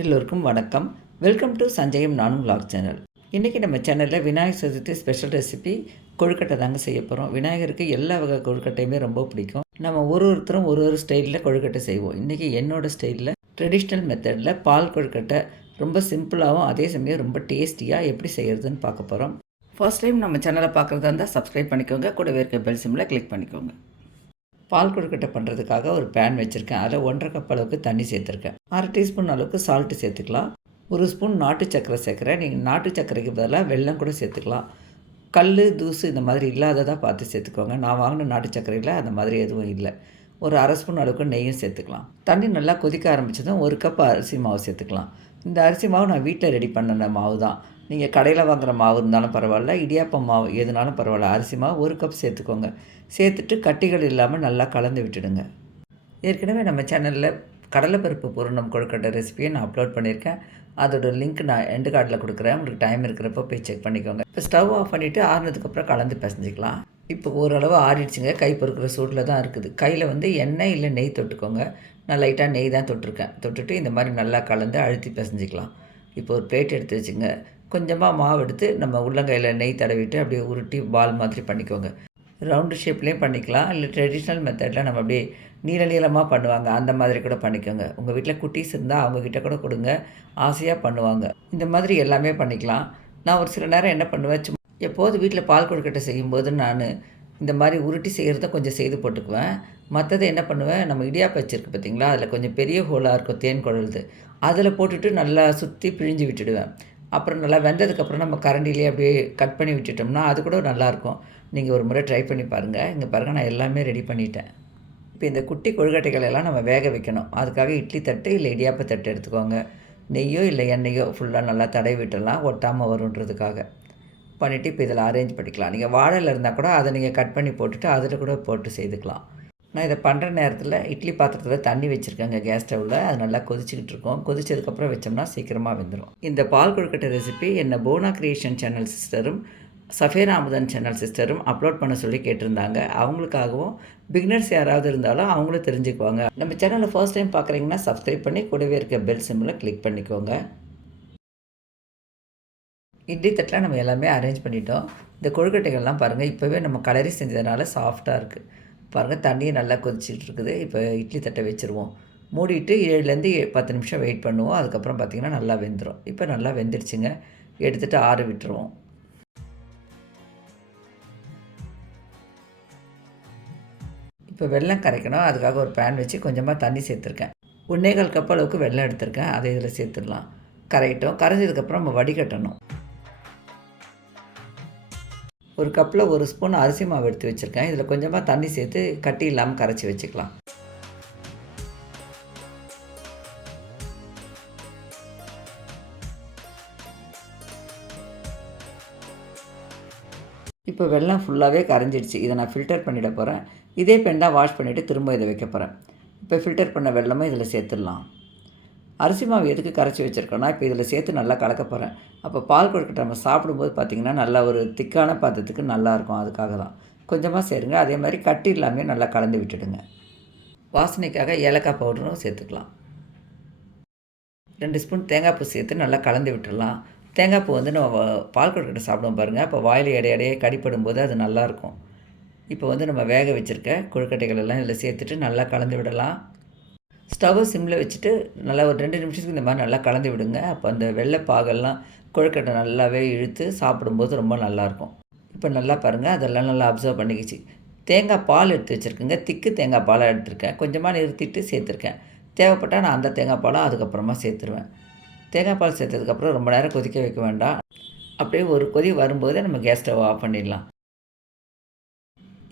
எல்லோருக்கும் வணக்கம். Welcome to சஞ்சயம் நானும் லாக் சேனல் இன்றைக்கி நம்ம சேனலில் விநாயகர் சதுர்த்தி ஸ்பெஷல் ரெசிபி கொழுக்கட்டை தாங்க செய்ய போகிறோம் விநாயகருக்கு எல்லா வகை கொழுக்கட்டையுமே ரொம்ப பிடிக்கும். நம்ம ஒரு ஒருத்தரும் ஒரு ஒரு ஸ்டைலில் கொழுக்கட்டை செய்வோம். இன்றைக்கி என்னோடய ஸ்டைலில் ட்ரெடிஷ்னல் மெத்தடில் பால் கொழுக்கட்டை ரொம்ப சிம்பிளாகவும் அதே சமயம் ரொம்ப டேஸ்டியாக எப்படி செய்கிறதுன்னு பார்க்க போகிறோம் ஃபர்ஸ்ட் டைம் நம்ம சேனலை பார்க்குறதா இருந்தால் சப்ஸ்கிரைப் பண்ணிக்கோங்க. கூடவே இருக்க பெல் சிம்மில் கிளிக் பண்ணிக்கோங்க. பால் கொழுக்கட்டை பண்ணுறதுக்காக ஒரு பேன் வச்சுருக்கேன். அதில் ஒன்றரை கப் அளவுக்கு தண்ணி சேர்த்துருக்கேன். அரை டீஸ்பூன் அளவுக்கு சால்ட்டு சேர்த்துக்கலாம். ஒரு ஸ்பூன் நாட்டு சர்க்கரை சேர்க்குறேன். நீங்கள் நாட்டு சர்க்கரைக்கு பதிலாக வெல்லம் கூட சேர்த்துக்கலாம். கல் தூசு இந்த மாதிரி இல்லாததாக பார்த்து சேர்த்துக்கோங்க. நான் வாங்கின நாட்டு சர்க்கரையில் அந்த மாதிரி எதுவும் இல்லை. ஒரு அரை ஸ்பூன் அளவுக்கு நெய்யும் சேர்த்துக்கலாம். தண்ணி நல்லா கொதிக்க ஆரம்பித்ததும் ஒரு கப் அரிசி மாவு சேர்த்துக்கலாம். இந்த அரிசி மாவு நான் வீட்டில் ரெடி பண்ணின மாவு தான் நீங்கள் கடையில் வாங்குகிற மாவு இருந்தாலும் பரவாயில்ல இடியாப்பம் மாவு எதுனாலும் பரவாயில்ல அரிசி மாவு ஒரு கப் சேர்த்துக்கோங்க. சேர்த்துட்டு கட்டிகள் இல்லாமல் நல்லா கலந்து விட்டுடுங்க. ஏற்கனவே நம்ம சேனலில் கடலைப்பருப்பு பூரணம் கொழுக்கட்டை ரெசிபியை நான் அப்லோட் பண்ணியிருக்கேன். அதோடய லிங்க் நான் எண்டு கார்டில் கொடுக்குறேன். உங்களுக்கு டைம் இருக்கிறப்போ போய் செக் பண்ணிக்கோங்க. இப்போ ஸ்டவ் ஆஃப் பண்ணிவிட்டு ஆறுனதுக்கப்புறம் கலந்து பிசைஞ்சிக்கலாம். இப்போ ஓரளவு ஆறிடுச்சுங்க. கை பொறுக்கிற சூட்டில் தான் இருக்குது. கையில் வந்து எண்ணெய் இல்லை நெய் தொட்டுக்கோங்க. நான் லைட்டாக நெய் தான் தொட்டிருக்கேன். தொட்டுட்டு இந்த மாதிரி நல்லா கலந்து அழுத்தி பிசைஞ்சிக்கலாம். இப்போ ஒரு பிளேட் எடுத்து வச்சுங்க கொஞ்சமாக மாவு எடுத்து நம்ம உள்ளங்கையில் நெய் தடவிட்டு அப்படியே உருட்டி பால் மாதிரி பண்ணிக்கோங்க. ரவுண்டு ஷேப்லேயும் பண்ணிக்கலாம். இல்லை ட்ரெடிஷ்னல் மெத்தடில் நம்ம அப்படியே நீள நீளமாக பண்ணுவாங்க. அந்த மாதிரி கூட பண்ணிக்கோங்க. உங்கள் வீட்டில் குட்டீஸ் இருந்தால் அவங்கக்கிட்ட கூட கொடுங்க. ஆசையாக பண்ணுவாங்க. இந்த மாதிரி எல்லாமே பண்ணிக்கலாம். நான் ஒரு சில நேரம் என்ன பண்ணுவேன்? சும்மா எப்போது வீட்டில் பால் கொழுக்கட்டை செய்யும்போது நான் இந்த மாதிரி உருட்டி செய்கிறத கொஞ்சம் செய்து போட்டுக்குவேன். மற்றது என்ன பண்ணுவேன்? நம்ம இடியாப்பம் வச்சுருக்கு பார்த்தீங்களா அதில் கொஞ்சம் பெரிய ஹோலாக இருக்கும் தேன் குழலுது. அதில் போட்டுட்டு நல்லா சுற்றி பிழிஞ்சு விட்டுடுவேன். அப்புறம் நல்லா வெந்ததுக்கப்புறம் நம்ம கரண்டிலே அப்படியே கட் பண்ணி விட்டுட்டோம்னா அது கூட நல்லாயிருக்கும். நீங்கள் ஒரு முறை ட்ரை பண்ணி பாருங்கள் இங்கே பாருங்கள் நான் எல்லாமே ரெடி பண்ணிட்டேன். இப்போ இந்த குட்டி கொழுக்கட்டைகள் எல்லாம் நம்ம வேக வைக்கணும். அதுக்காக இட்லி தட்டு இல்லை இடியாப்ப தட்டு எடுத்துக்கோங்க. நெய்யோ இல்லை எண்ணெயோ ஃபுல்லாக நல்லா தடவி விட்டுடலாம். ஒட்டாமல் வருன்றதுக்காக. பண்ணிவிட்டு இப்போ இதில் அரேஞ்ச் பண்ணிக்கலாம். நீங்கள் வாழையில் இருந்தால் கூட அதை நீங்கள் கட் பண்ணி போட்டுட்டு அதில் கூட போட்டு செய்துக்கலாம். நான் இதை பண்ணுற நேரத்தில் இட்லி பாத்திரத்தில் தண்ணி வச்சுருக்கேங்க கேஸ் ஸ்டவ்வில் அது நல்லா கொதிச்சுக்கிட்டு இருக்கோம். கொதிச்சதுக்கப்புறம் வச்சோம்னா சீக்கிரமாக வெந்துடும் இந்த பால் கொழுக்கட்டை ரெசிபி என்னை போனா கிரியேஷன் சேனல் சிஸ்டரும் சஃபேர் அமுதன் சேனல் சிஸ்டரும் அப்லோட் பண்ண சொல்லி கேட்டிருந்தாங்க. அவங்களுக்காகவும் பிகினர்ஸ் யாராவது இருந்தாலும் அவங்களும் தெரிஞ்சுக்குவாங்க. நம்ம சேனலை ஃபர்ஸ்ட் டைம் பார்க்குறீங்கன்னா சப்ஸ்கிரைப் பண்ணி கூடவே இருக்க பெல் சிம்மில் கிளிக் பண்ணிக்கோங்க. இட்லி தட்டில் நம்ம எல்லாமே அரேஞ்ச் பண்ணிட்டோம். இந்த கொழுக்கட்டைகள்லாம் பாருங்கள் இப்போவே நம்ம கலரி செஞ்சதுனால சாஃப்டாக இருக்குது பாருங்கள் தண்ணியும் நல்லா கொதிச்சுட்டு இருக்குது இப்போ இட்லி தட்டை வச்சுருவோம். மூடிட்டு ஏழுலேருந்து பத்து நிமிஷம் வெயிட் பண்ணுவோம். அதுக்கப்புறம் பார்த்திங்கன்னா நல்லா வெந்துடும் இப்போ நல்லா வெந்துருச்சுங்க. எடுத்துகிட்டு ஆற விட்டுருவோம். இப்போ வெள்ளம் கரைக்கணும். அதுக்காக ஒரு பேன் வச்சு கொஞ்சமாக தண்ணி சேர்த்துருக்கேன். ஒன்றேகால் கப் அளவுக்கு வெள்ளம் எடுத்திருக்கேன். அதை இதில் சேர்த்துடலாம். கரையிட்டோம். கரைஞ்சதுக்கப்புறம் நம்ம வடிகட்டணும். ஒரு கப்பில் ஒரு ஸ்பூன் அரிசி மாவு எடுத்து வச்சுருக்கேன். இதில் கொஞ்சமாக தண்ணி சேர்த்து கட்டி இல்லாமல் கரைச்சி வச்சுக்கலாம். இப்போ வெள்ளம் ஃபுல்லாகவே கரைஞ்சிடுச்சு. இதை நான் ஃபில்டர் பண்ணிட போகிறேன். இதே பெண்டாக வாஷ் பண்ணிவிட்டு திரும்ப இதை வைக்க போகிறேன். இப்போ ஃபில்டர் பண்ண வெள்ளமும் இதில் சேர்த்துடலாம். அரிசி மாவு எதுக்கு கரைச்சி வச்சுருக்கோன்னா இப்போ இதில் சேர்த்து நல்லா கலக்க போகிறேன். அப்போ பால் கொழுக்கட்டை நம்ம சாப்பிடும்போது பார்த்திங்கன்னா நல்லா ஒரு திக்கான பாத்திரத்துக்கு நல்லாயிருக்கும் அதுக்காக தான் கொஞ்சமாக சேருங்க. அதே மாதிரி கட்டி இல்லாமல் நல்லா கலந்து விட்டுடுங்க. வாசனைக்காக ஏலக்காய் பவுடரும் சேர்த்துக்கலாம். ரெண்டு ஸ்பூன் தேங்காய் பூ சேர்த்து நல்லா கலந்து விட்டுடலாம். தேங்காய் பூ வந்து நம்ம பால் கொழுக்கட்டை சாப்பிடுவோம் பாருங்கள் அப்போ வாயில் இடையிடையே கடிப்படும் போது அது நல்லாயிருக்கும். இப்போ வந்து நம்ம வேக வச்சுருக்க கொழுக்கட்டைகள் எல்லாம் இதில் சேர்த்துட்டு நல்லா கலந்து விடலாம். ஸ்டவ்வை சிம்மில் வச்சுட்டு நல்லா ஒரு ரெண்டு நிமிஷத்துக்கு இந்த மாதிரி நல்லா கலந்து விடுங்க. அப்போ அந்த வெள்ளை பாகெல்லாம் கொழுக்கட்டை நல்லாவே இழுத்து சாப்பிடும்போது ரொம்ப நல்லாயிருக்கும். இப்போ நல்லா பாருங்கள் அதெல்லாம் நல்லா அப்சர்வ் பண்ணிக்கிச்சு. தேங்காய் பால் எடுத்து வச்சுருக்கேங்க. திக்கு தேங்காய் பாலாக எடுத்துருக்கேன். கொஞ்சமாக நிறுத்திட்டு சேர்த்துருக்கேன். தேவைப்பட்டால் நான் அந்த தேங்காய் பாலும் அதுக்கப்புறமா சேர்த்துருவேன். தேங்காய் பால் சேர்த்ததுக்கப்புறம் ரொம்ப நேரம் கொதிக்க வைக்க வேண்டாம். அப்படியே ஒரு கொதி வரும்போதே நம்ம கேஸ் ஸ்டவ் ஆஃப் பண்ணிடலாம்.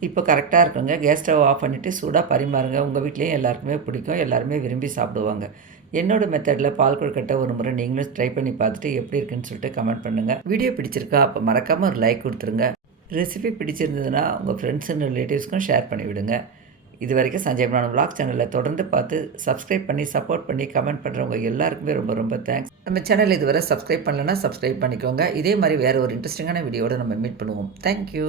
இப்போ கரெக்டாக இருக்குங்க. கேஸ் ஸ்டவ் ஆஃப் பண்ணிவிட்டு சூடாக பரிமாறுங்க. உங்கள் வீட்லேயும் எல்லாருக்குமே பிடிக்கும். எல்லாருமே விரும்பி சாப்பிடுவாங்க. என்னோடய மெத்தடில் பால் கொழுக்கட்டை ஒரு முறை நீங்களும் ட்ரை பண்ணி பார்த்துட்டு எப்படி இருக்குன்னு சொல்லிட்டு கமெண்ட் பண்ணுங்கள் வீடியோ பிடிச்சிருக்கா? அப்போ மறக்காமல் ஒரு லைக் கொடுத்துருங்க. ரெசிபி பிடிச்சிருந்ததுன்னா உங்கள் ஃப்ரெண்ட்ஸ் அண்ட் ரிலேட்டிவ்ஸ்க்கும் ஷேர் பண்ணிவிடுங்க இது வரைக்கும் சஞ்சய் பிரான் சேனலில் தொடர்ந்து பார்த்து சப்ஸ்கிரைப் பண்ணி சப்போர்ட் பண்ணி கமெண்ட் பண்ணுறவங்க எல்லாருக்குமே ரொம்ப ரொம்ப தேங்க்ஸ் நம்ம சேனல் இதுவரை சப்ஸ்கிரைப் பண்ணலன்னா சப்ஸ்கிரைப் பண்ணிக்கோங்க. இதே மாதிரி வேறு ஒரு இன்ட்ரெஸ்டிங்கான வீடியோட நம்ம மீட் பண்ணுவோம். தேங்க்யூ